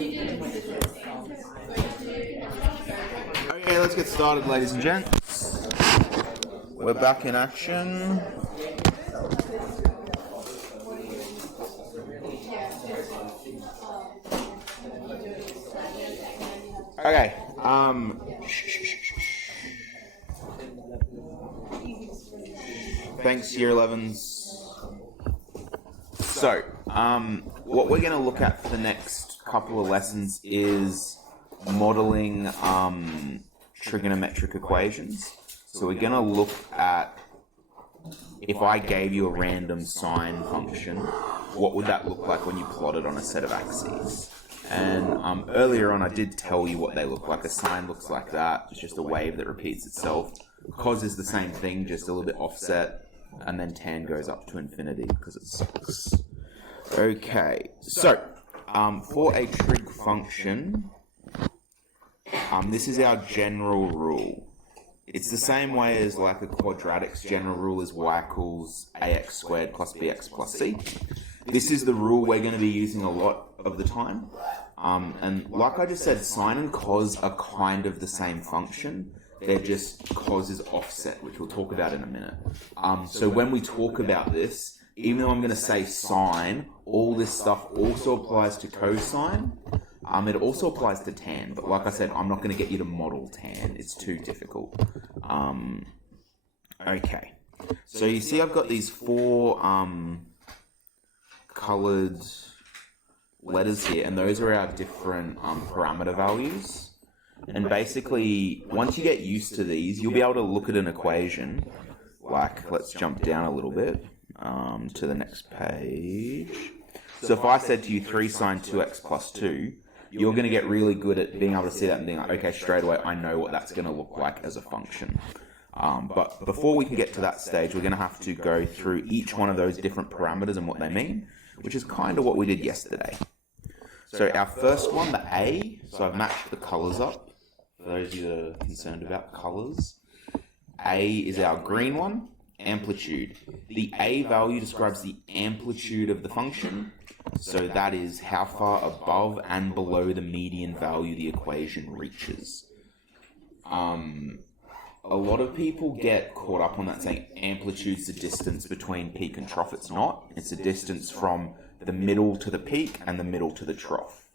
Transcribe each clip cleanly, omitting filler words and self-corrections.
Okay, let's get started, ladies and gents. We're back in action. Okay, thanks, Year 11s. So, what we're going to look at for the next couple of lessons is modeling trigonometric equations. So we're going to look at, if I gave you a random sine function, what would that look like when you plot it on a set of axes? And earlier on I did tell you what they look like. A sine looks like that. It's just a wave that repeats itself. Cos is the same thing, just a little bit offset. And then tan goes up to infinity because it sucks. Okay, so for a trig function, this is our general rule. It's the same way as like a quadratic's general rule is y equals ax squared plus bx plus c. This is the rule we're going to be using a lot of the time. And like I just said, sine and cos are kind of the same function. They're just cos is offset, which we'll talk about in a minute. So when we talk about this, even though I'm going to say sine, all this stuff also applies to cosine. It also applies to tan, but like I said, I'm not going to get you to model tan. It's too difficult. Okay. So you see I've got these four colored letters here, and those are our different parameter values. And basically, once you get used to these, you'll be able to look at an equation. Like, let's jump down a little bit to the next page. So if I said to you 3 sine 2x plus 2, you're going to get really good at being able to see that and being like, okay, straight away, I know what that's going to look like as a function. But before we can get to that stage, we're going to have to go through each one of those different parameters and what they mean, which is kind of what we did yesterday. So our first one, the A, so I've matched the colors up. For those of you that are concerned about colors, A is our green one, amplitude. The A value describes the amplitude of the function, so that is how far above and below the median value the equation reaches. A lot of people get caught up on that saying amplitude's the distance between peak and trough. It's not. It's the distance from the middle to the peak and the middle to the trough.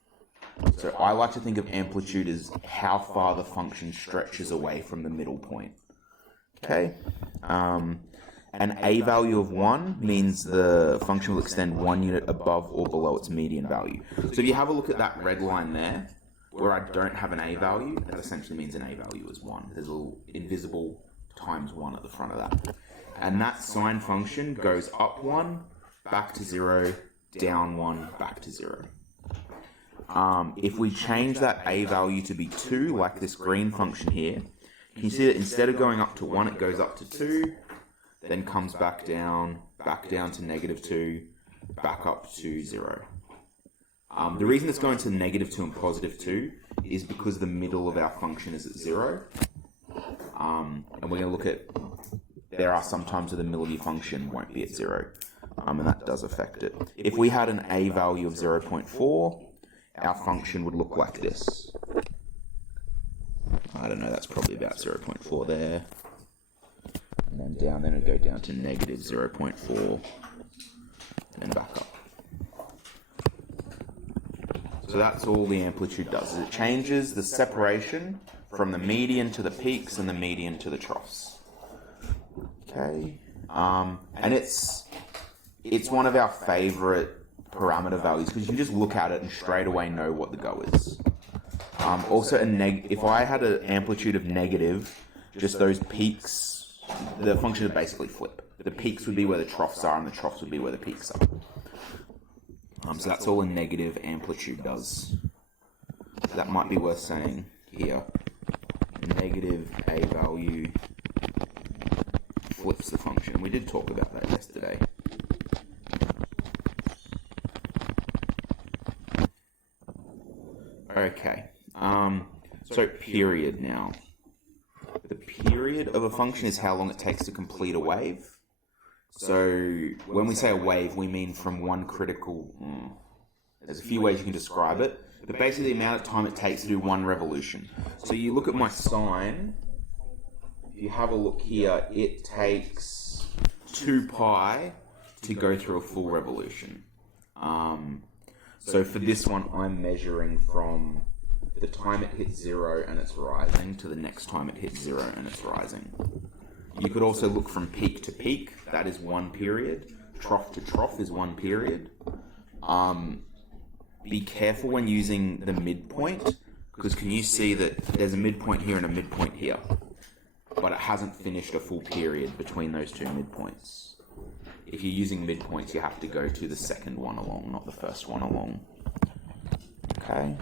So I like to think of amplitude as how far the function stretches away from the middle point. Okay. An A value of 1 means the function will extend 1 unit above or below its median value. So if you have a look at that red line there, where I don't have an A value, that essentially means an A value is 1. There's a little invisible times 1 at the front of that. And that sine function goes up 1, back to 0, down 1, back to 0. If we change that A value to be 2, like this green function here, you see that instead of going up to 1, it goes up to 2, then comes back down to negative 2, back up to 0. The reason it's going to negative 2 and positive 2 is because the middle of our function is at 0. And we're going to look at, there are some times where the middle of your function won't be at 0. And that does affect it. If we had an A value of 0.4, our function would look like this. I don't know, that's probably about 0.4 there. And then down, then it'd go down to negative 0.4, and back up. So that's all the amplitude does, is it changes the separation from the median to the peaks and the median to the troughs. Okay, and it's one of our favorite parameter values because you can just look at it and straight away know what the go is. Also, if I had an amplitude of negative, just those peaks, the function would basically flip. The peaks would be where the troughs are, and the troughs would be where the peaks are. So that's all a negative amplitude does. That might be worth saying here. Negative A value flips the function. We did talk about that yesterday. Okay. So period now. The period of a function is how long it takes to complete a wave. So when we say a wave, we mean from one critical... there's a few ways you can describe it, but basically the amount of time it takes to do one revolution. So you look at my sine, if you have a look here, it takes 2 pi to go through a full revolution. So for this one, I'm measuring from the time it hits 0 and it's rising to the next time it hits 0 and it's rising. You could also look from peak to peak, that is 1 period. Trough to trough is 1 period. Be careful when using the midpoint, because can you see that there's a midpoint here and a midpoint here, but it hasn't finished a full period between those two midpoints. If you're using midpoints, you have to go to the second one along, not the first one along. Okay.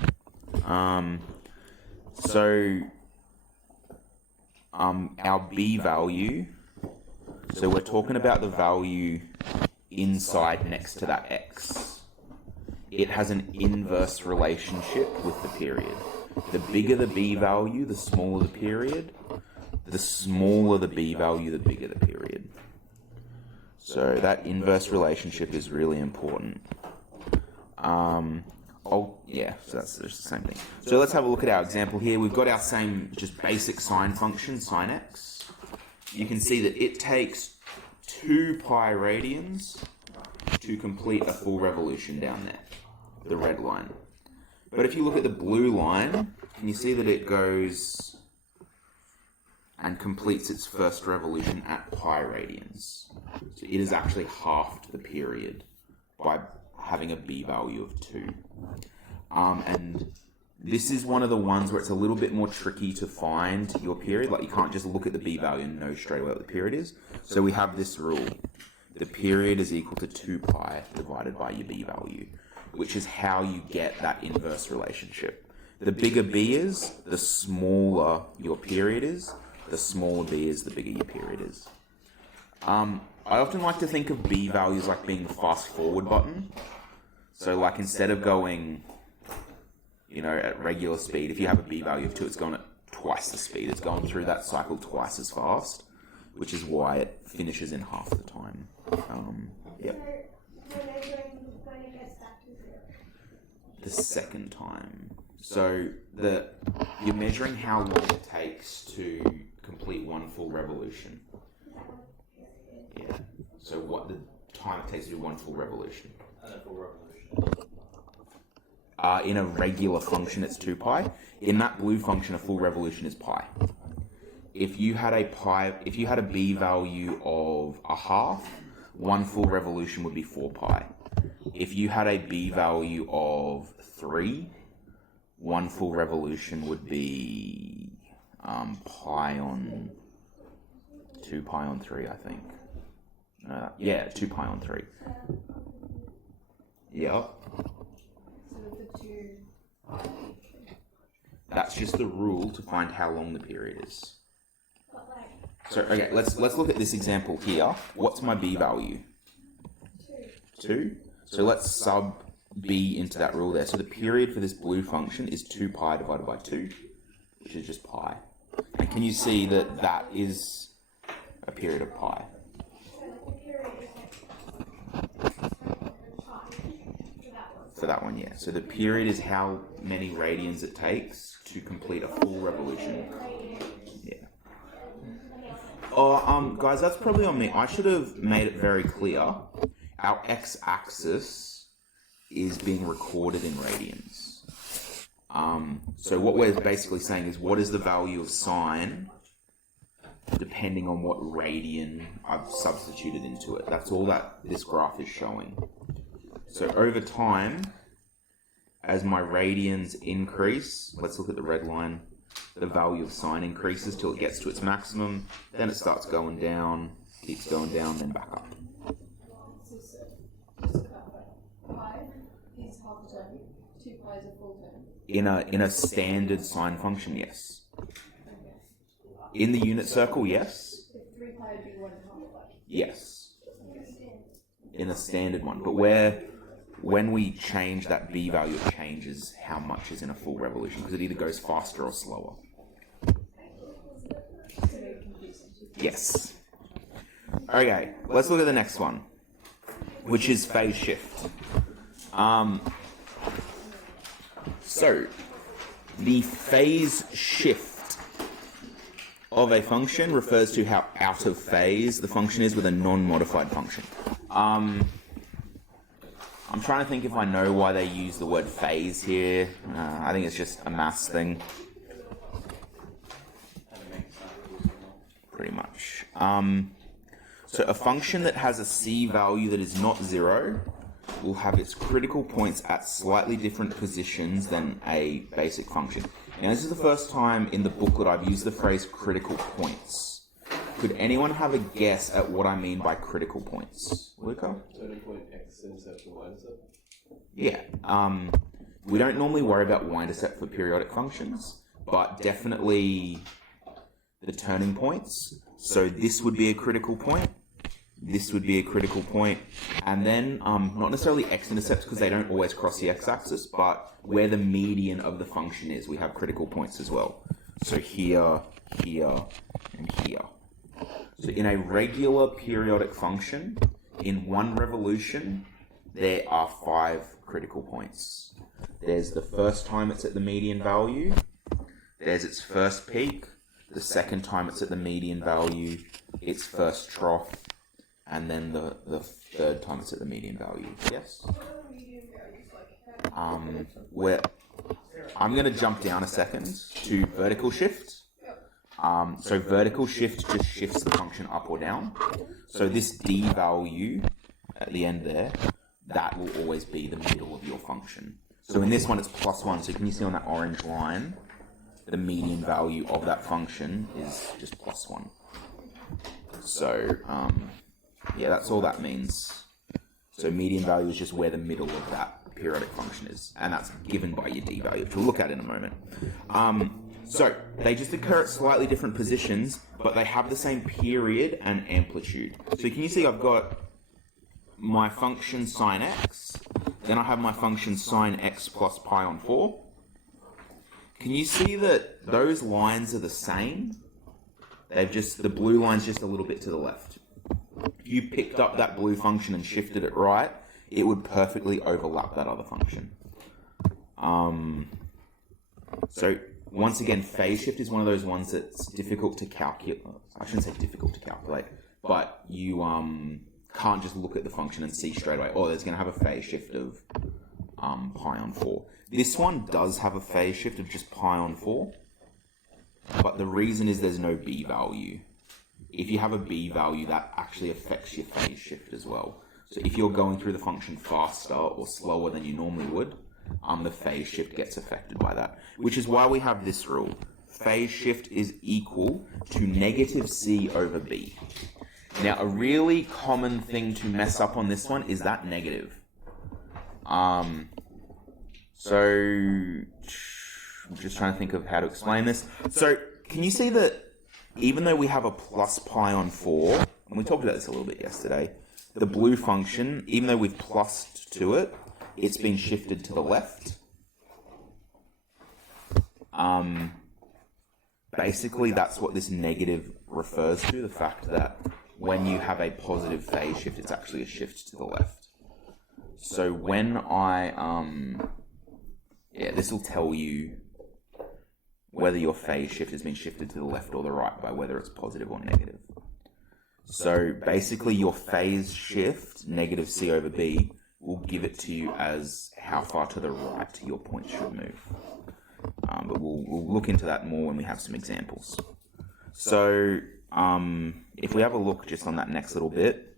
Our B value, so we're talking about the value inside next to that x. It has an inverse relationship with the period. The bigger the B value, the smaller the period. The smaller the B value, the bigger the period. So that inverse relationship is really important. So that's just the same thing. So let's have a look at our example here. We've got our same just basic sine function, sine x. You can see that it takes 2 pi radians to complete a full revolution down there, the red line. But if you look at the blue line, can you see that it goes and completes its first revolution at pi radians? So it is actually halved the period by having a B value of 2. And this is one of the ones where it's a little bit more tricky to find your period. Like, you can't just look at the B value and know straight away what the period is. So we have this rule. The period is equal to 2 pi divided by your B value, which is how you get that inverse relationship. The bigger B is, the smaller your period is. The smaller B is, the bigger your period is. I often like to think of B values like being the fast forward button. So like, instead of going, at regular speed, if you have a B value of 2, it's going at twice the speed. It's going through that cycle twice as fast, which is why it finishes in half the time. The second time. So you're measuring how long it takes to complete one full revolution. Yeah. So what the time it takes to do one full revolution. A full revolution. In a regular function, it's 2 pi. In that blue function, a full revolution is pi. If you had a B value of a half, one full revolution would be 4 pi. If you had a B value of 3, one full revolution would be 2 pi on 3, I think. 2 pi on 3. Yep. That's just the rule to find how long the period is. So, okay, let's look at this example here. What's my B value? 2. So let's sub B into that rule there. So the period for this blue function is 2 pi divided by 2, which is just pi. And can you see that that is a period of pi? For that one, yeah. So the period is how many radians it takes to complete a full revolution. Yeah. Oh, guys, that's probably on me. I should have made it very clear. Our x-axis is being recorded in radians. So what we're basically saying is, what is the value of sine depending on what radian I've substituted into it. That's all that this graph is showing. So over time, as my radians increase, let's look at the red line, the value of sine increases till it gets to its maximum, then it starts going down, keeps going down, then back up. Pi is half a term, 2 pi is a full term. In a standard sine function, yes. In the unit circle, yes. If 3 pi would be 1 half. Yes. In a standard one, but when we change that B value, it changes how much is in a full revolution, because it either goes faster or slower. Yes. Okay, let's look at the next one, which is phase shift. So, the phase shift of a function refers to how out of phase the function is with a non-modified function. I'm trying to think if I know why they use the word phase here. I think it's just a maths thing. Pretty much. So a function that has a c value that is not 0 will have its critical points at slightly different positions than a basic function. Now, this is the first time in the booklet I've used the phrase critical points. Could anyone have a guess at what I mean by critical points? Luca? Turning point x-intercept and y-intercept? Yeah. We don't normally worry about y-intercept for periodic functions, but definitely the turning points. So this would be a critical point. This would be a critical point. And then, not necessarily x-intercepts because they don't always cross the x-axis, but where the median of the function is, we have critical points as well. So here, here, and here. So in a regular periodic function, in one revolution, there are 5 critical points. There's the first time it's at the median value. There's its first peak. The second time it's at the median value, its first trough. And then the third time it's at the median value. Yes? Where I'm going to jump down a second to vertical shift. So vertical shift just shifts the function up or down. So this d value at the end there, that will always be the middle of your function. So in this one it's +1. So can you see on that orange line, the median value of that function is just +1. So yeah, that's all that means. So median value is just where the middle of that periodic function is, and that's given by your d value, which we'll look at in a moment. So they just occur at slightly different positions, but they have the same period and amplitude. So can you see I've got my function sine x, then I have my function sine x plus pi on 4. Can you see that those lines are the same? They've just, the blue line's just a little bit to the left. If you picked up that blue function and shifted it right, it would perfectly overlap that other function. So once again, phase shift is one of those ones that's difficult to calculate. I shouldn't say difficult to calculate, but you can't just look at the function and see straight away, oh, there's going to have a phase shift of pi on 4. This one does have a phase shift of just pi on 4, but the reason is there's no b value. If you have a b value, that actually affects your phase shift as well. So if you're going through the function faster or slower than you normally would, the phase shift gets affected by that. Which is why we have this rule. Phase shift is equal to negative c over b. Now, a really common thing to mess up on this one is that negative. So, I'm just trying to think of how to explain this. So, can you see that even though we have a plus pi on 4, and we talked about this a little bit yesterday, the blue function, even though we've plussed to it, it's been shifted to the left. Basically, that's what this negative refers to, the fact that when you have a positive phase shift, it's actually a shift to the left. So when this will tell you whether your phase shift has been shifted to the left or the right by whether it's positive or negative. So basically your phase shift, negative c over b, will give it to you as how far to the right your point should move. But we'll look into that more when we have some examples. So if we have a look just on that next little bit,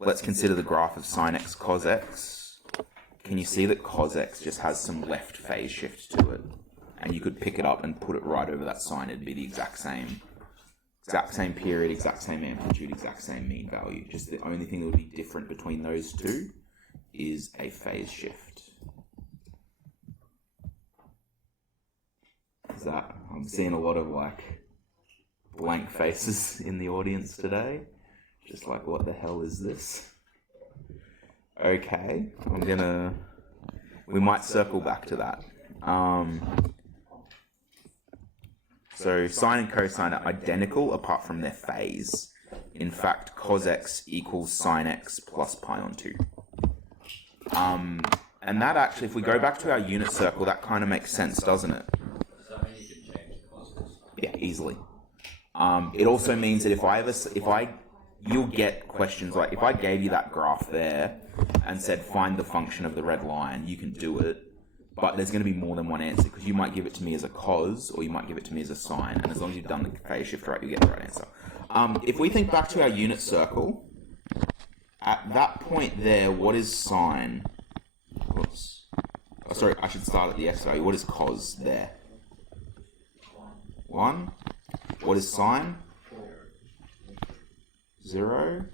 let's consider the graph of sine x cos x. Can you see that cos x just has some left phase shift to it? And you could pick it up and put it right over that sine. It'd be the exact same period, exact same amplitude, exact same mean value. Just the only thing that would be different between those two is a phase shift. I'm seeing a lot of blank faces in the audience today. Just like, what the hell is this? Okay, we might circle back to that. So sine and cosine are identical apart from their phase. In fact, cos x equals sine x plus pi on 2. And that actually, if we go back to our unit circle, that kind of makes sense, doesn't it? Does that mean you can change the causes? Yeah, easily. It also means that you'll get questions like, if I gave you that graph there and said, find the function of the red line, you can do it. But there's going to be more than one answer, because you might give it to me as a cos, or you might give it to me as a sine, and as long as you've done the phase shift right, you get the right answer. If we think back to our unit circle, at that point there, what is sine? Oops. Oh, sorry, I should start at the x value. What is cos there? 1. What is sine? 0.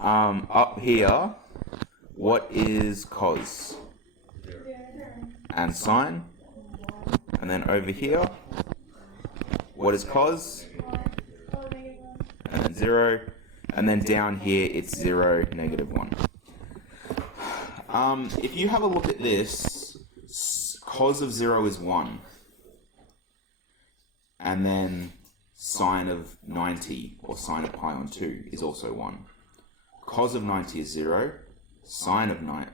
Up here, what is cos? And sine? And then over here, what is cos? And then 0. And then down here, it's 0, -1. If you have a look at this, cos of 0 is 1. And then sine of 90, or sine of pi on 2, is also 1. Cos of 90 is 0. Sine of 90,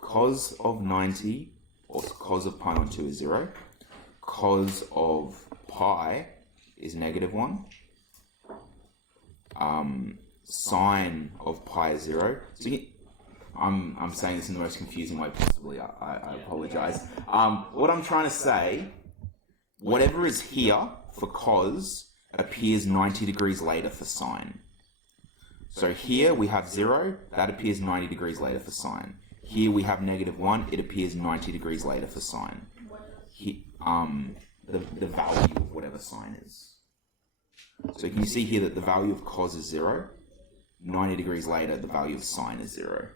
cos of 90, or cos of pi on 2 is 0. Cos of pi is -1. Sine of pi is 0. So I'm saying this in the most confusing way possibly. I apologize. What I'm trying to say, whatever is here for cos appears 90 degrees later for sine. So here we have 0, that appears 90 degrees later for sine. Here we have -1, it appears 90 degrees later for sine. The value of whatever sine is. So can you see here that the value of cos is 0? 90 degrees later, the value of sine is 0.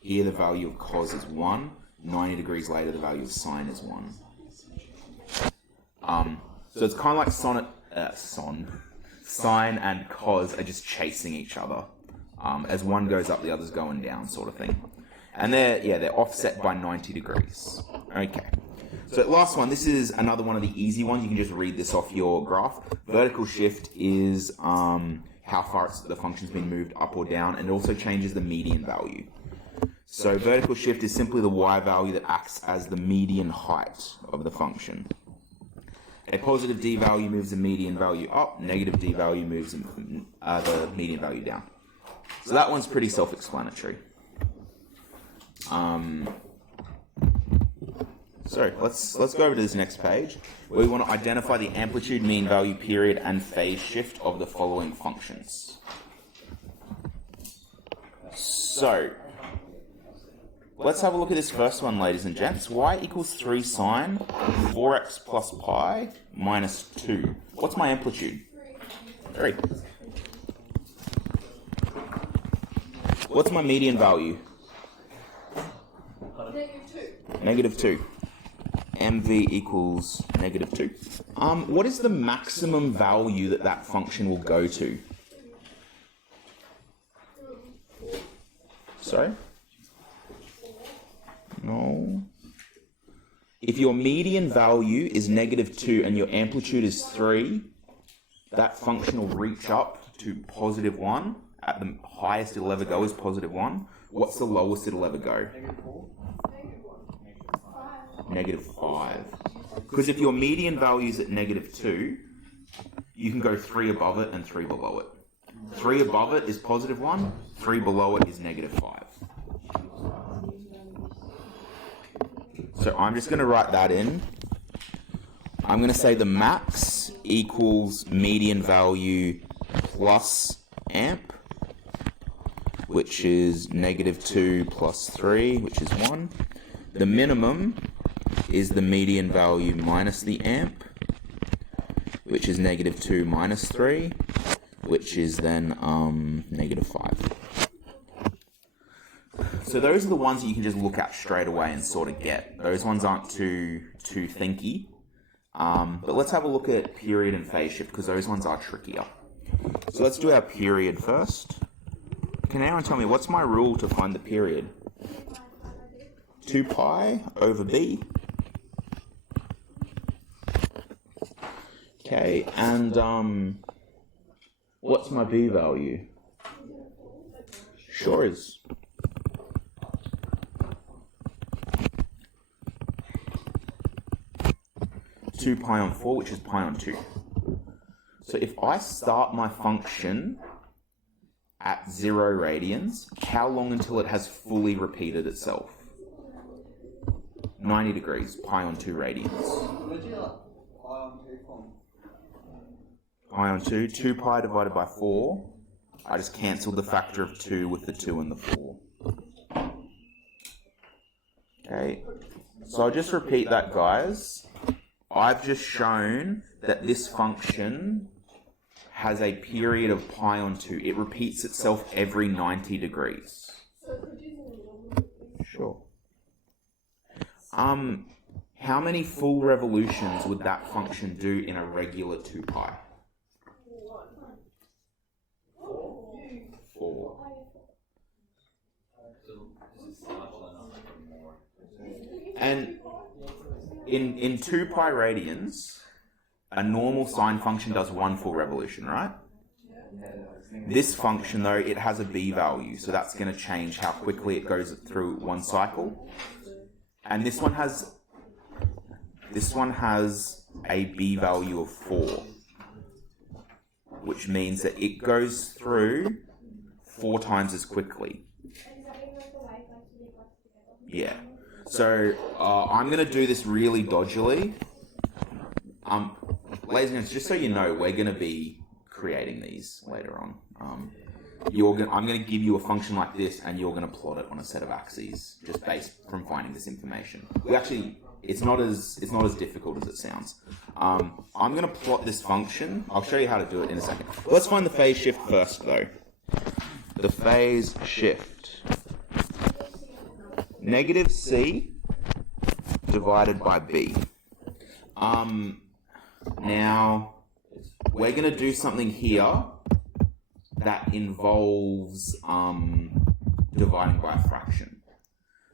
Here the value of cos is 1. 90 degrees later, the value of sine is 1. So it's kind of like sine and cos are just chasing each other. As one goes up, the other's going down, sort of thing. And they're offset by 90 degrees. Okay. So last one, this is another one of the easy ones. You can just read this off your graph. Vertical shift is how far the function's been moved up or down, and it also changes the median value. So vertical shift is simply the y value that acts as the median height of the function. A positive d value moves the median value up, negative d value moves the median value down. So that one's pretty self-explanatory. So let's go over to this next page, where we want to identify the amplitude, mean value, period, and phase shift of the following functions. So let's have a look at this first one, ladies and gents. Y equals 3 sine 4x plus pi minus 2. What's my amplitude? 3. What's my median value? -2. mv equals -2. What is the maximum value that function will go to? Sorry? No. If your median value is -2 and your amplitude is 3, that function will reach up to +1. At the highest it'll ever go is +1. What's the lowest it'll ever go? -5. Because if your median value is at -2, you can go 3 above it and 3 below it. 3 above it is +1, 3 below it is -5. So I'm just going to write that in. I'm going to say the max equals median value plus amp, which is -2 plus 3, which is 1. The minimum is the median value minus the amp, which is -2 minus 3, which is then -5. So those are the ones that you can just look at straight away and sort of get. Those ones aren't too thinky. But let's have a look at period and phase shift, because those ones are trickier. So let's do our period first. Can anyone tell me what's my rule to find the period? 2 pi over b. Okay, and what's my b value? Sure is 2 pi on 4, which is pi on 2. So if I start my function at 0 radians, how long until it has fully repeated itself? 90 degrees, pi on 2 radians. Pi on 2, 2 pi divided by 4. I just cancelled the factor of 2 with the 2 and the 4. Okay, so I'll just repeat that, guys. I've just shown that this function has a period of pi on 2. It repeats itself every 90 degrees. Sure. How many full revolutions would that function do in a regular 2 pi? 4. And in 2 pi radians, a normal sine function does 1 full revolution, right? This function, though, it has a b value, so that's going to change how quickly it goes through one cycle. And this one has a b value of 4, which means that it goes through 4 times as quickly. Yeah. So I'm going to do this really dodgily. Ladies and gentlemen, just so you know, we're going to be creating these later on. I'm going to give you a function like this, and you're going to plot it on a set of axes, just based from finding this information. It's not as difficult as it sounds. I'm going to plot this function. I'll show you how to do it in a second. Let's find the phase shift first, though. The phase shift. Negative c divided by b. Now, we're going to do something here that involves dividing by a fraction.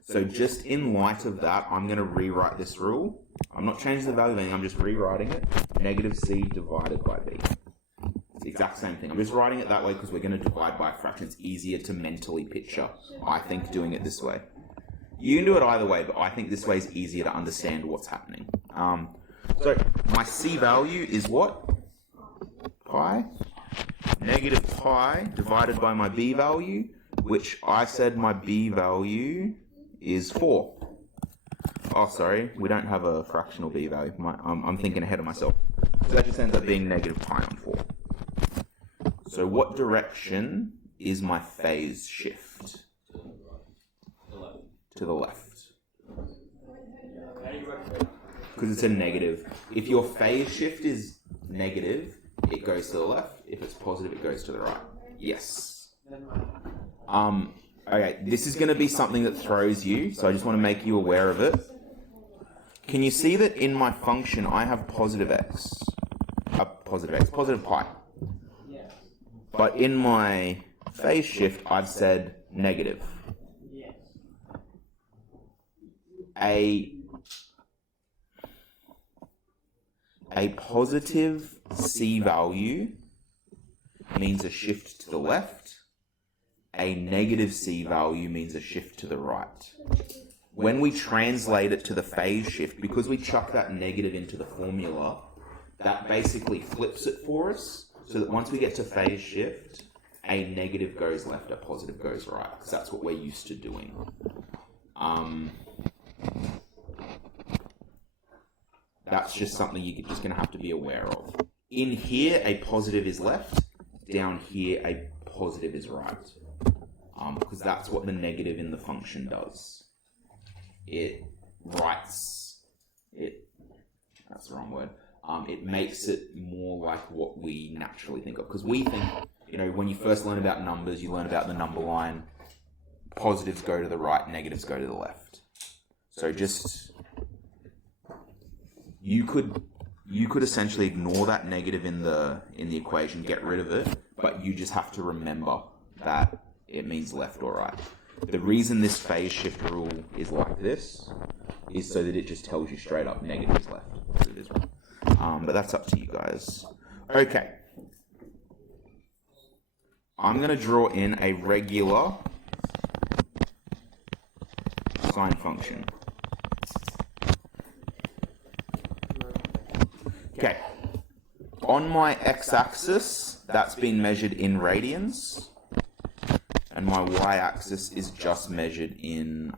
So just in light of that, I'm going to rewrite this rule. I'm not changing the value of anything, I'm just rewriting it. Negative c divided by b. It's the exact same thing. I'm just writing it that way because we're going to divide by a fraction. It's easier to mentally picture, I think, doing it this way. You can do it either way, but I think this way is easier to understand what's happening. So my c value is what? Pi. Negative pi divided by my b value, which I said my b value is 4. Oh, sorry, we don't have a fractional b value. I'm thinking ahead of myself. So that just ends up being negative pi on 4. So what direction is my phase shift? To the left. Because it's a negative. If your phase shift is negative, it goes to the left. If it's positive, it goes to the right. Yes. Okay, this is going to be something that throws you, so I just want to make you aware of it. Can you see that in my function I have positive positive pi. But in my phase shift, I've said negative. A positive c value means a shift to the left. A negative c value means a shift to the right. When we translate it to the phase shift, because we chuck that negative into the formula, that basically flips it for us, so that once we get to phase shift, a negative goes left, a positive goes right, because that's what we're used to doing. That's just something you're just going to have to be aware of. In here, a positive is left. Down here, a positive is right. Because that's what the negative in the function does. It writes it. That's the wrong word. It makes it more like what we naturally think of. Because we think, when you first learn about numbers, you learn about the number line. Positives go to the right, negatives go to the left. So just... You could essentially ignore that negative in the equation, get rid of it, but you just have to remember that it means left or right. The reason this phase shift rule is like this is so that it just tells you straight up negative is left. So it is right. But that's up to you guys. Okay. I'm going to draw in a regular sine function. Okay. On my x-axis, that's been measured in radians. And my y-axis is just measured in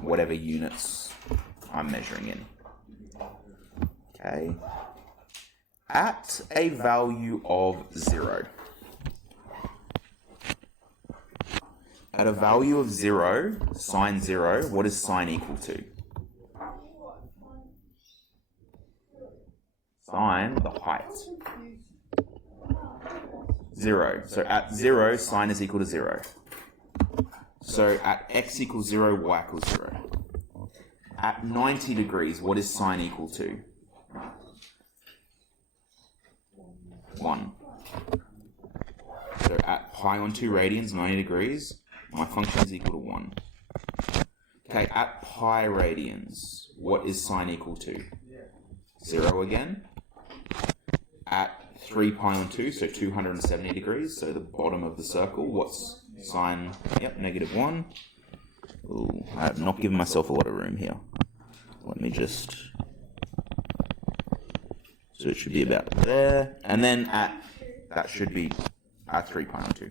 whatever units I'm measuring in. Okay. At a value of 0. At a value of 0, sine 0, what is sine equal to? Sine, the height. 0. So at 0, sine is equal to 0. So at x equals 0, y equals 0. At 90 degrees, what is sine equal to? 1. So at pi on 2 radians, 90 degrees, my function is equal to 1. Okay, at pi radians, what is sine equal to? 0 again. At 3 pi on 2, so 270 degrees, so the bottom of the circle, what's sine? Yep, negative 1. Ooh, I'm not giving myself a lot of room here. Let me just... So it should be about there. And then at... That should be at 3 pi on 2.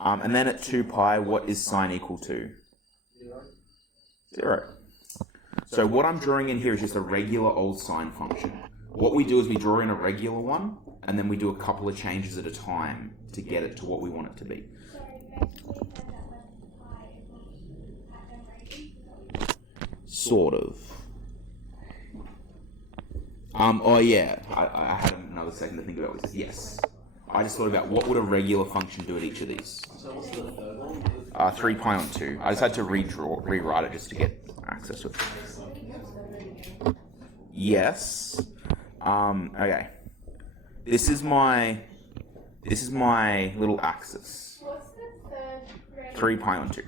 And then at 2 pi, what is sine equal to? 0. So what I'm drawing in here is just a regular old sine function. What we do is we draw in a regular one, and then we do a couple of changes at a time to get it to what we want it to be. Sort of. Oh yeah, I had another second to think about this. Yes. I just thought about what would a regular function do at each of these. So what's the third one? 3 pi on 2. I just had to rewrite it just to get access to it. Yes. Okay. This is my little axis. What's the third 3 pi on 2.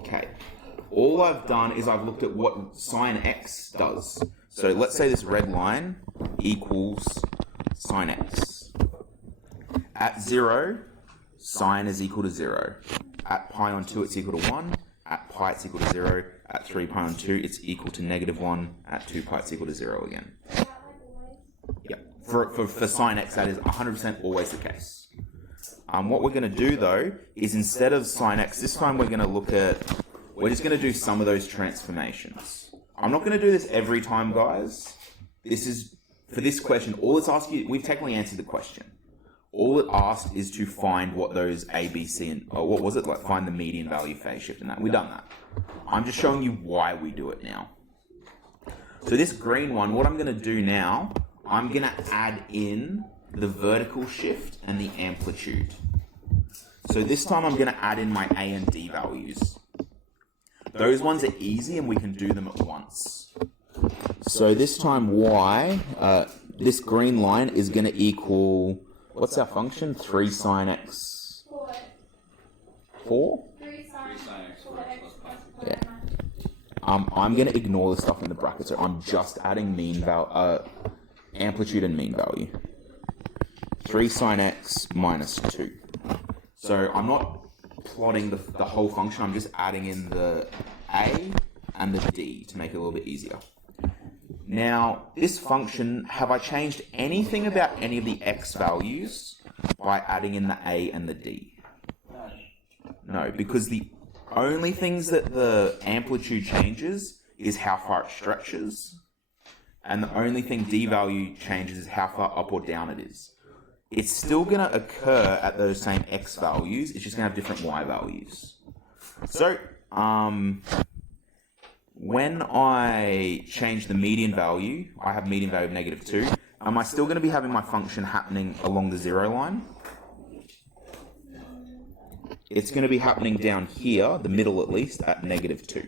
Okay. All I've done is I've looked at what sine x does. So let's say this red line equals sine x. At 0, sine is equal to 0. At pi on 2, it's equal to 1. At pi, it's equal to 0. At 3 pi on 2, it's equal to negative 1. At 2 pi, it's equal to 0 again. Yep. For sine x, that is 100% always the case. What we're going to do, though, is instead of sine x, this time we're just going to do some of those transformations. I'm not going to do this every time, guys. For this question, all it's asking you, we've technically answered the question. All it asked is to find what those A, B, C, and what was it? Like find the median value phase shift and that. We've done that. I'm just showing you why we do it now. So this green one, what I'm going to do now, I'm going to add in the vertical shift and the amplitude. So this time I'm going to add in my A and D values. Those ones are easy and we can do them at once. So this time y, this green line is going to equal... What's our function? 3 sine x. 4? 3 sine x 4x plus 4 Yeah. I'm going to ignore the stuff in the bracket, so I'm just adding amplitude and mean value. 3 sine x minus 2. So I'm not plotting the whole function, I'm just adding in the a and the d to make it a little bit easier. Now, this function, have I changed anything about any of the x values by adding in the a and the d? No, because the only things that the amplitude changes is how far it stretches, and the only thing d value changes is how far up or down it is. It's still going to occur at those same x values, it's just going to have different y values. So, when I change the median value, I have median value of negative 2. Am I still going to be having my function happening along the 0 line? It's going to be happening down here, the middle at least, at negative 2.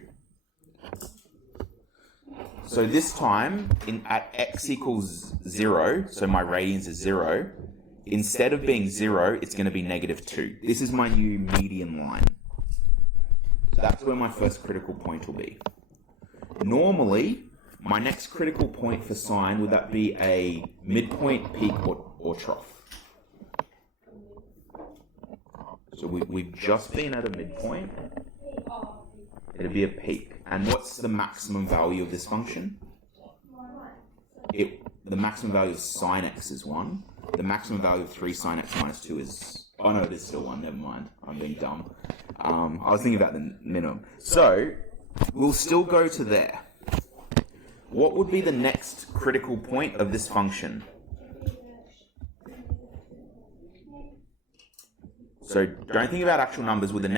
So this time, at x equals 0, so my radians is 0, instead of being 0, it's going to be negative 2. This is my new median line. So that's where my first critical point will be. Normally, my next critical point for sine, would that be a midpoint, peak, or trough? So we've just been at a midpoint. It'd be a peak. And what's the maximum value of this function? the maximum value of sine x is 1. The maximum value of 3 sine x minus 2 is... Oh no, it is still 1, never mind. I'm being dumb. I was thinking about the minimum. So, we'll still go to there. What would be the next critical point of this function? So, don't think about actual numbers. Would the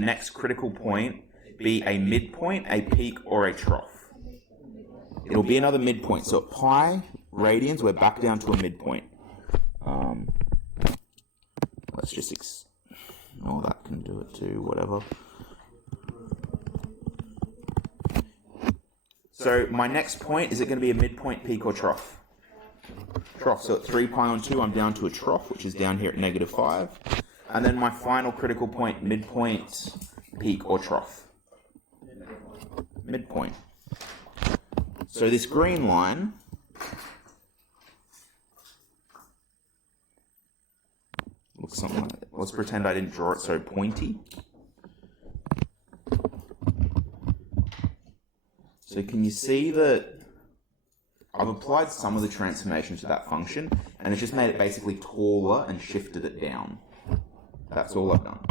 next critical point be a midpoint, a peak, or a trough? It'll be another midpoint. So at pi radians, we're back down to a midpoint. Let's just oh, that can do it too, whatever. So my next point, is it going to be a midpoint, peak, or trough? Trough. So at 3 pi on 2, I'm down to a trough, which is down here at -5. And then my final critical point, midpoint, peak, or trough? Midpoint. So this green line looks something like that. Let's pretend I didn't draw it so pointy. So can you see that I've applied some of the transformation to that function, and it's just made it basically taller and shifted it down. That's all I've done.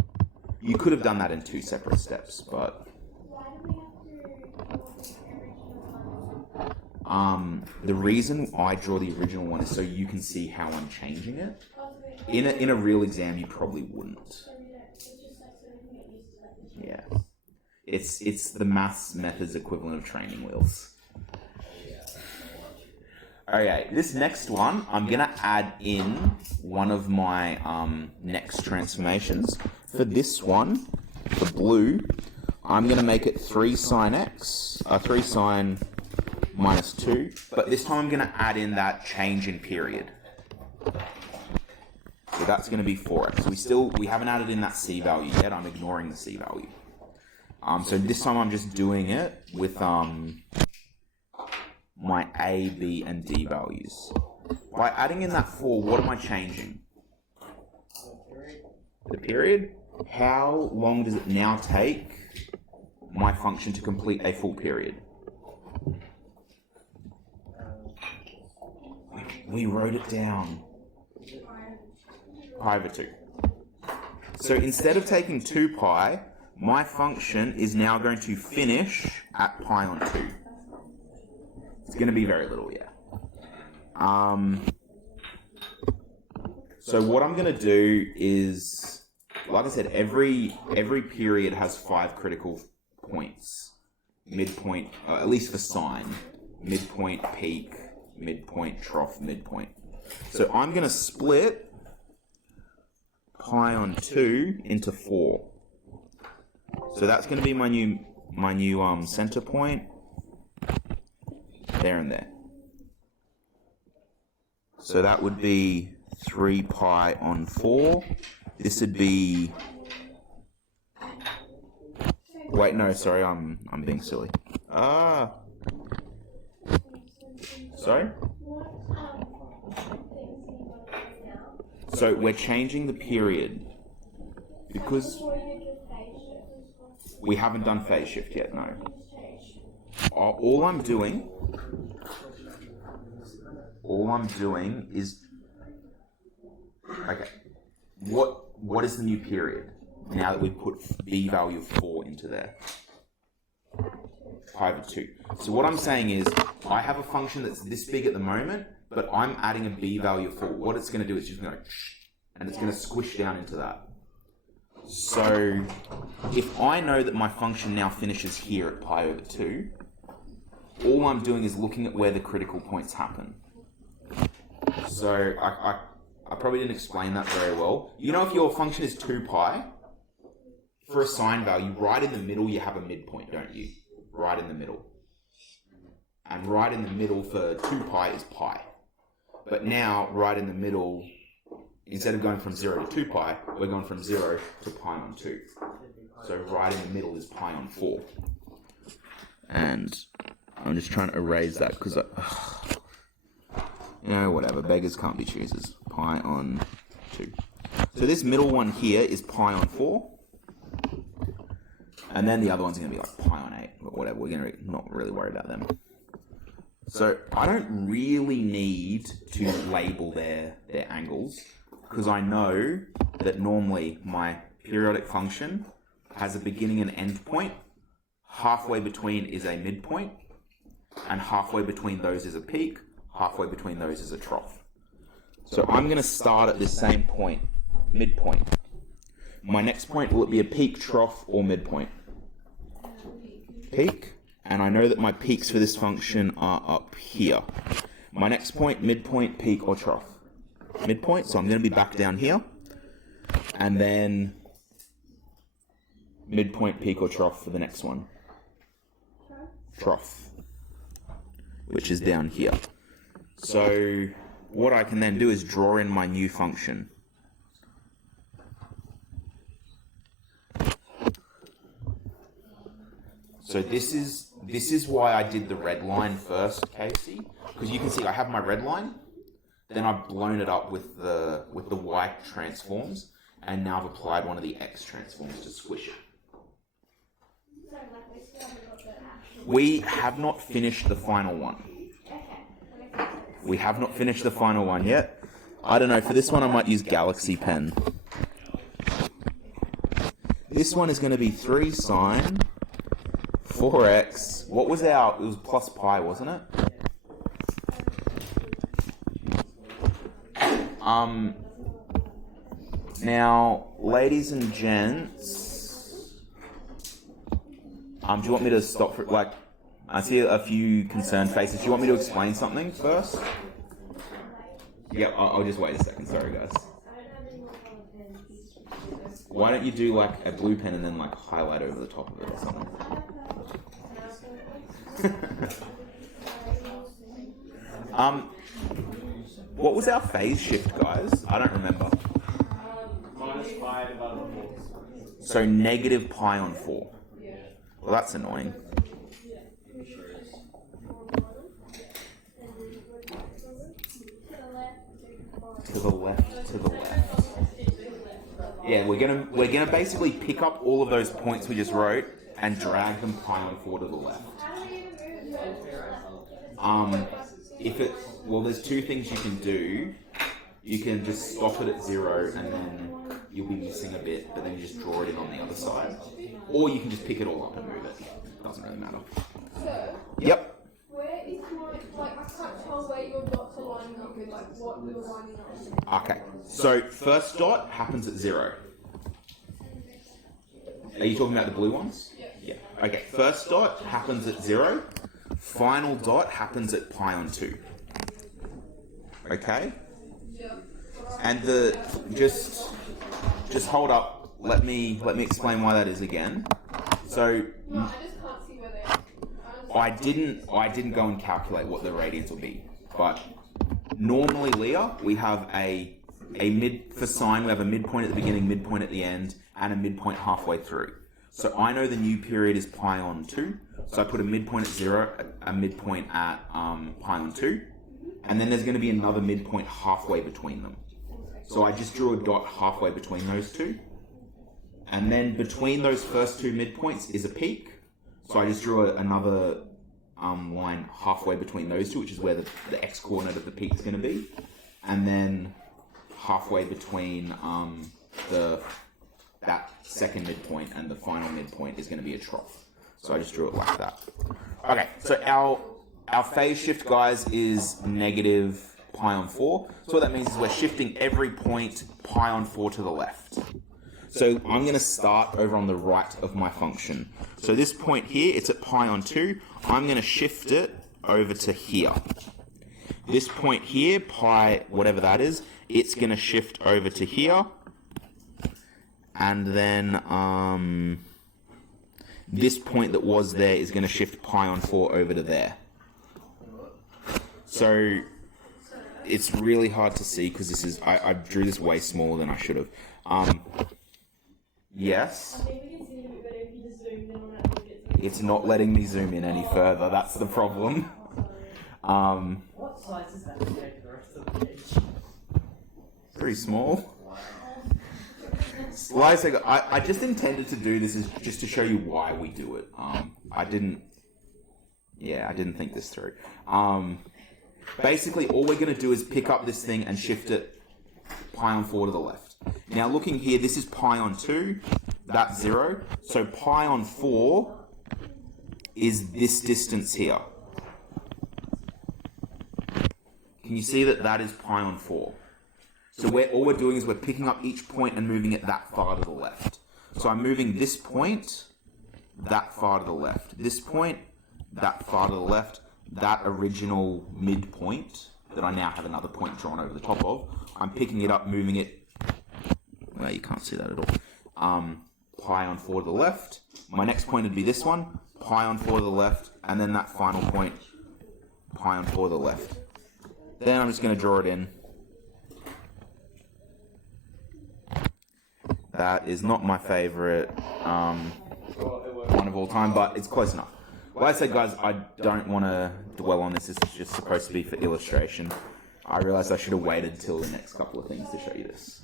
You could have done that in 2 separate steps, but... the reason I draw the original one is so you can see how I'm changing it. In a real exam, you probably wouldn't. Yeah. It's the maths methods equivalent of training wheels. Okay, this next one, I'm going to add in one of my next transformations. For this one, for blue, I'm going to make it 3 sine x, 3 sine minus 2, but this time I'm going to add in that change in period. So that's going to be 4x. We haven't added in that c value yet. I'm ignoring the c value. So this time I'm just doing it with my a, b, and d values. By adding in that 4, what am I changing? The period? How long does it now take my function to complete a full period? We wrote it down. Pi over 2. So instead of taking 2 pi, my function is now going to finish at pi on 2. It's going to be very little, yeah. So what I'm going to do is, like I said, every period has 5 critical points. Midpoint, at least for sine. Midpoint, peak, midpoint, trough, midpoint. So I'm going to split pi on 2 into 4. So that's going to be my new center point. There and there. So that would be 3 pi on 4. This would be... Wait, no, sorry, I'm being silly. Sorry? So we're changing the period because we haven't done phase shift yet, no. All I'm doing is, okay, what is the new period now that we've put b value of 4 into there? Pi over 2. So what I'm saying is, I have a function that's this big at the moment, but I'm adding a b value of 4. What it's going to do is just going to, and it's going to squish down into that. So if I know that my function now finishes here at pi over 2, all I'm doing is looking at where the critical points happen. So I probably didn't explain that very well. You know, if your function is 2 pi, for a sine value, right in the middle you have a midpoint, don't you? Right in the middle. And right in the middle for 2 pi is pi. But now, right in the middle, instead of going from 0 to 2 pi, we're going from 0 to pi on 2. So right in the middle is pi on 4. And I'm just trying to erase that because you know, whatever, beggars can't be choosers. Pi on 2. So this middle one here is pi on 4. And then the other one's going to be like pi on 8. But whatever, we're going to not really worry about them. So I don't really need to label their angles because I know that normally my periodic function has a beginning and end point. Halfway between is a midpoint, and halfway between those is a peak, halfway between those is a trough. So I'm going to start at this same point, midpoint. My next point, will it be a peak, trough, or midpoint? Peak. And I know that my peaks for this function are up here. My next point, midpoint, peak, or trough? Midpoint, so I'm going to be back down here. And then midpoint, peak, or trough for the next one? Trough, which is down here. So what I can then do is draw in my new function. So this is why I did the red line first, Casey, because you can see I have my red line, then I've blown it up with the y transforms, and now I've applied one of the x transforms to squish it. We have not finished the final one. We have not finished the final one yet. I don't know, for this one I might use Galaxy Pen. This one is going to be 3 sine 4x. What was it was plus pi, wasn't it? Now, ladies and gents, do you want me to stop for, like, I see a few concerned faces. Do you want me to explain something first? Yep, I'll just wait a second. Sorry, guys. Why don't you do, like, a blue pen and then, like, highlight over the top of it or something? What was our phase shift, guys? I don't remember. Minus pi divided by 4. So negative pi on 4. Well, that's annoying. To the left, to the left. Yeah, we're gonna basically pick up all of those points we just wrote and drag them pi on 4 to the left. Well, there's two things you can do. You can just stop it at 0 and then you'll be missing a bit, but then you just draw it in on the other side. Or you can just pick it all up and move it. Doesn't really matter. So, Yep. where is my, like, I can't tell where your dots are lining up with, like, what you're lining up with. Okay. So first dot happens at 0. Are you talking about the blue ones? Yeah. Okay. First dot happens at 0. Final dot happens at pi on 2. Okay? Yeah. And just hold up. Let me explain why that is again. So No, I just can't see where they are. I didn't go and calculate what the radians will be. But normally, Leah, we have for sine, we have a midpoint at the beginning, midpoint at the end, and a midpoint halfway through. So I know the new period is pi on 2. So I put a midpoint at 0, a midpoint at pi on 2. And then there's going to be another midpoint halfway between them. So I just drew a dot halfway between those two. And then between those first two midpoints is a peak. So I just drew another line halfway between those two, which is where the x-coordinate of the peak is going to be. And then halfway between that second midpoint and the final midpoint is going to be a trough. So I just drew it like that. Okay, so our phase shift, guys, is negative pi on 4. So what that means is we're shifting every point pi on 4 to the left. So I'm going to start over on the right of my function. So this point here, it's at pi on 2. I'm going to shift it over to here. This point here, pi, whatever that is, it's going to shift over to here. And then this point that was there is going to shift pi on 4 over to there. So it's really hard to see because this is I drew this way smaller than I should have. Yes. It's not letting me zoom in any further. That's the problem. What size is that compared to the rest of the page? Pretty small. Like I just intended to do this just to show you why we do it. I didn't Yeah, I didn't think this through. Basically, all we're going to do is pick up this thing and shift it pi on 4 to the left. Now, looking here, this is pi on 2. That's 0. So pi on 4 is this distance here. Can you see that that is pi on 4? So all we're doing is we're picking up each point and moving it that far to the left. So I'm moving this point that far to the left. This point that far to the left. That original midpoint that I now have another point drawn over the top of, I'm picking it up, moving it. Well, you can't see that at all. Pi on 4 to the left. My next point would be this one, pi on 4 to the left, and then that final point, pi on 4 to the left. Then I'm just going to draw it in. That is not my favorite one of all time, but it's close enough. Like I said, guys, I don't want to dwell on this. This is just supposed to be for illustration. I realized I should have waited till the next couple of things to show you this.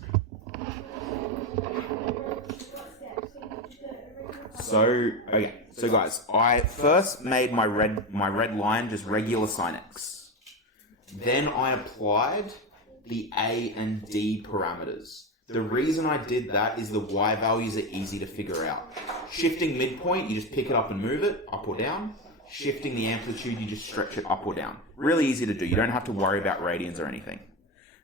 So guys, I first made my red line just regular sin x. Then I applied the a and d parameters. The reason I did that is the y values are easy to figure out. Shifting midpoint, you just pick it up and move it, up or down. Shifting the amplitude, you just stretch it up or down. Really easy to do. You don't have to worry about radians or anything.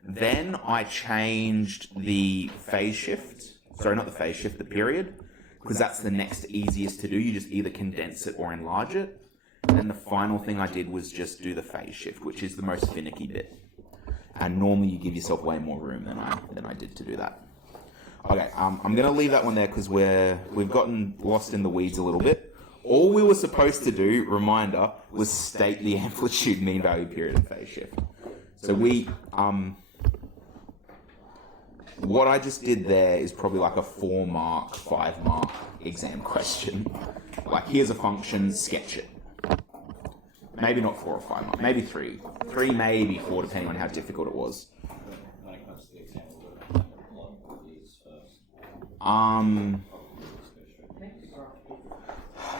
Then I changed the phase shift. Sorry, not the phase shift, the period. Because that's the next easiest to do. You just either condense it or enlarge it. And the final thing I did was just do the phase shift, which is the most finicky bit. And normally you give yourself way more room than I did to do that. Okay, I'm going to leave that one there because we've gotten lost in the weeds a little bit. All we were supposed to do, reminder, was state the amplitude, mean value, period, and phase shift. So what I just did there is probably like a 4-mark, 5-mark exam question. Like, here's a function, sketch it. Maybe not 4 or 5 marks, maybe 3. 3, maybe 4, depending on how difficult it was. When it comes to the exam, we'll look at these first.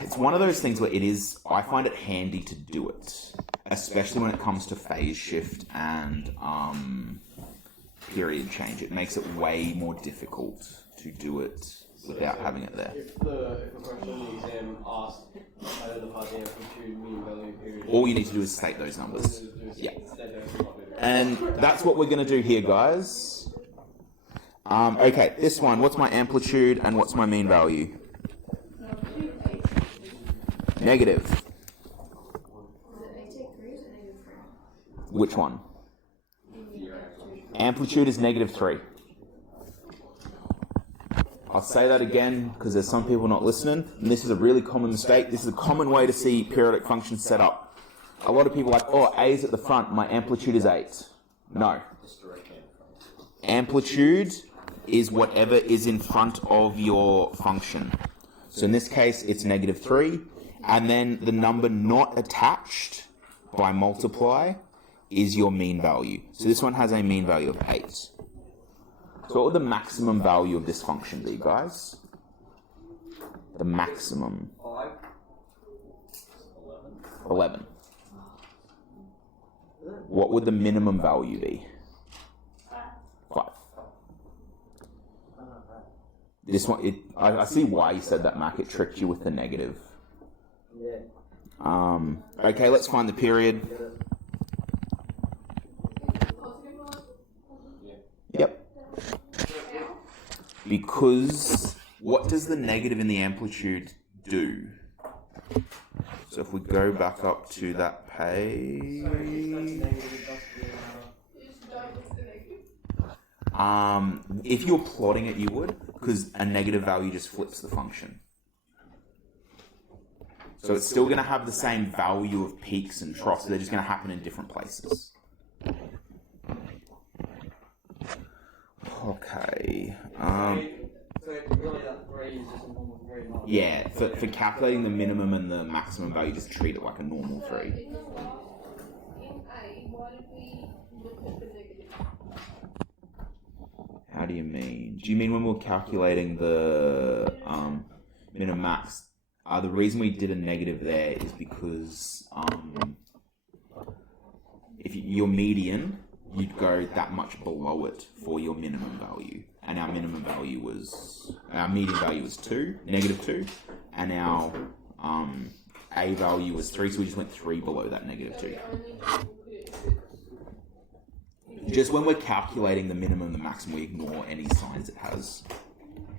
It's one of those things where I find it handy to do it, especially when it comes to phase shift and period change. It makes it way more difficult to do it without having it there. If a question in the exam asks identify the amplitude, mean value, period, All you need to do is state those numbers. Yeah. And that's what we're going to do here, guys. Okay, this one, what's my amplitude and what's my mean value? Negative. Which one? Amplitude is -3. I'll say that again because there's some people not listening, and this is a really common mistake. This is a common way to see periodic functions set up. A lot of people are like, oh, A is at the front, my amplitude is 8. No. Amplitude is whatever is in front of your function. So in this case, it's -3, and then the number not attached by multiply is your mean value. So this one has a mean value of 8. So what would the maximum value of this function be, guys? The maximum. 11. What would the minimum value be? 5. This one, I see why you said that, Mac. It tricked you with the negative. Okay, let's find the period. Yep. Because what does the negative in the amplitude do? So if we go back up to that page, if you're plotting it, you would, because a negative value just flips the function. So it's still going to have the same value of peaks and troughs, they're just going to happen in different places. Okay. Yeah, for calculating the minimum and the maximum value, just treat it like a normal 3. In A, why did we look at the negative? How do you mean? Do you mean when we're calculating the min and max? The reason we did a negative there is because if your median, you'd go that much below it for your minimum value. And our median value was 2, -2, and our A value was 3, so we just went 3 below that -2. Just when we're calculating the minimum and the maximum, we ignore any signs it has.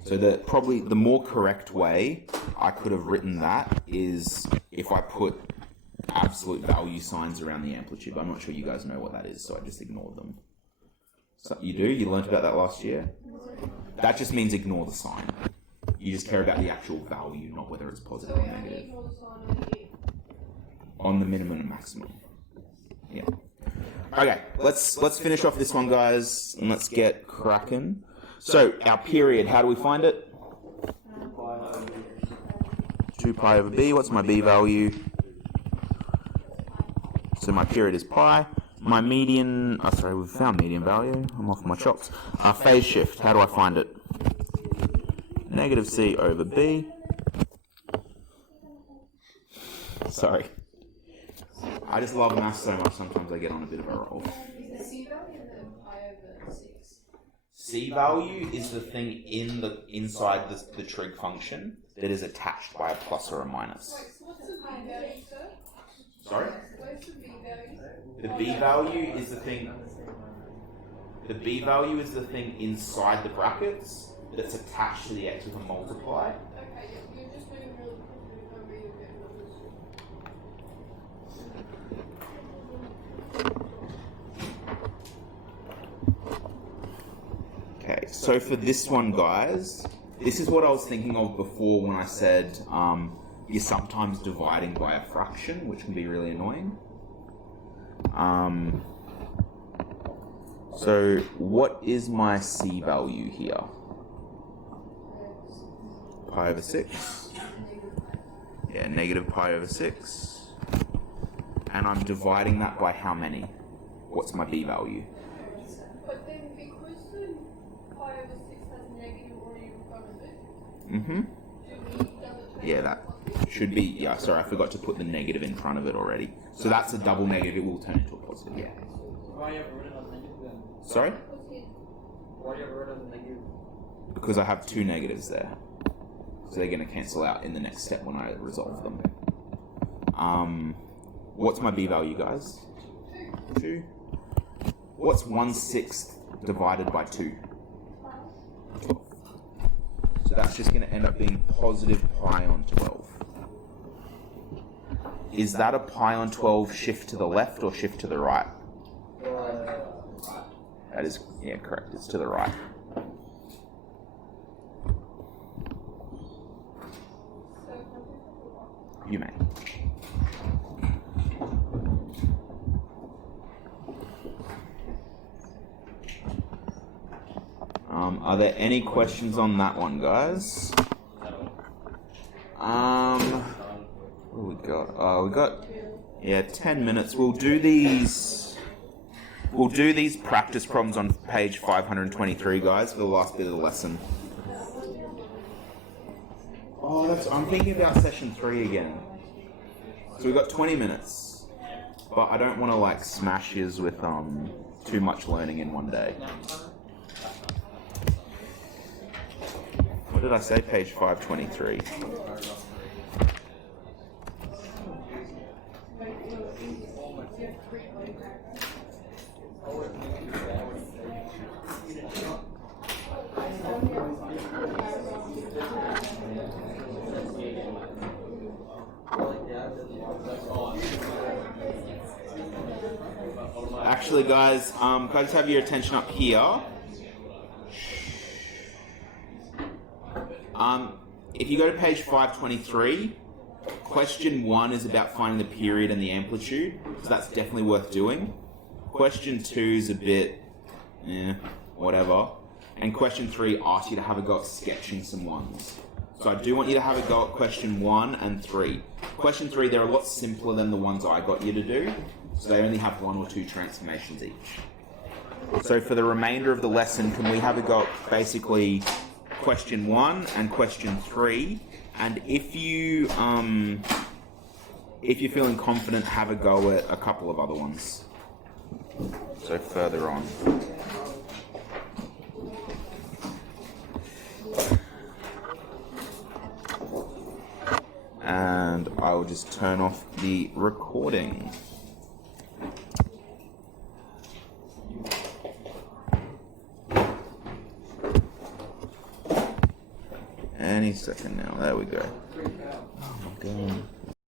So probably the more correct way I could have written that is if I put absolute value signs around the amplitude. But I'm not sure you guys know what that is, so I just ignored them. So you do? You learned about that last year? That just means ignore the sign. You just care about the actual value, not whether it's positive or negative. On the minimum and maximum. Yeah. Okay, let's finish off this one, guys, and let's get cracking. So, our period, how do we find it? 2 pi over b. What's my b value? So my period is pi. My median, we found median value. I'm off my chops. Phase shift, how do I find it? -c over b. Sorry. I just love math so much, sometimes I get on a bit of a roll. C value is the thing inside the trig function that is attached by a plus or a minus. What's the B value, sir? Sorry? Where's the B value? The B value is the thing. The B value is the thing inside the brackets that's attached to the x with a multiply. Okay, you're just doing really quickly. No real good numbers. Okay, so for this one, guys, this is what I was thinking of before when I said you're sometimes dividing by a fraction, which can be really annoying. So what is my C value here? Pi over 6. Yeah, negative pi over 6. And I'm dividing that by how many? What's my B value? But then because the pi over 6 has negative already in front of it, Mm-hmm. does it Yeah, that should be, yeah, sorry, I forgot to put the negative in front of it already. So that's a double negative, it will turn into a positive, yeah. Why have you written as negative then? Sorry? Why have you written as negative? Because I have 2 negatives there. So they're going to cancel out in the next step when I resolve them. What's my B value, guys? 2. What's 1/6 divided by 2? 12. So that's just going to end up being positive pi on 12. Is that a pi on 12 shift to the left or shift to the right? That is, yeah, correct. It's to the right. You may. Are there any questions on that one, guys? What we got? We got 10 minutes. We'll do these practice problems on page 523, guys, for the last bit of the lesson. Oh, I'm thinking about session 3 again. So we've got 20 minutes, but I don't want to smash yous with too much learning in one day. What did I say? Page 523. Actually, guys, can I just have your attention up here? If you go to page 523, question 1 is about finding the period and the amplitude, so that's definitely worth doing. Question 2 is a bit, whatever. And question 3 asks you to have a go at sketching some ones. So I do want you to have a go at question 1 and 3. Question 3, they're a lot simpler than the ones I got you to do, so they only have 1 or 2 transformations each. So for the remainder of the lesson, can we have a go at basically question 1 and question 3, and if you're feeling confident, have a go at a couple of other ones. So further on. And I will just turn off the recording. Any second now. There we go. Oh my god.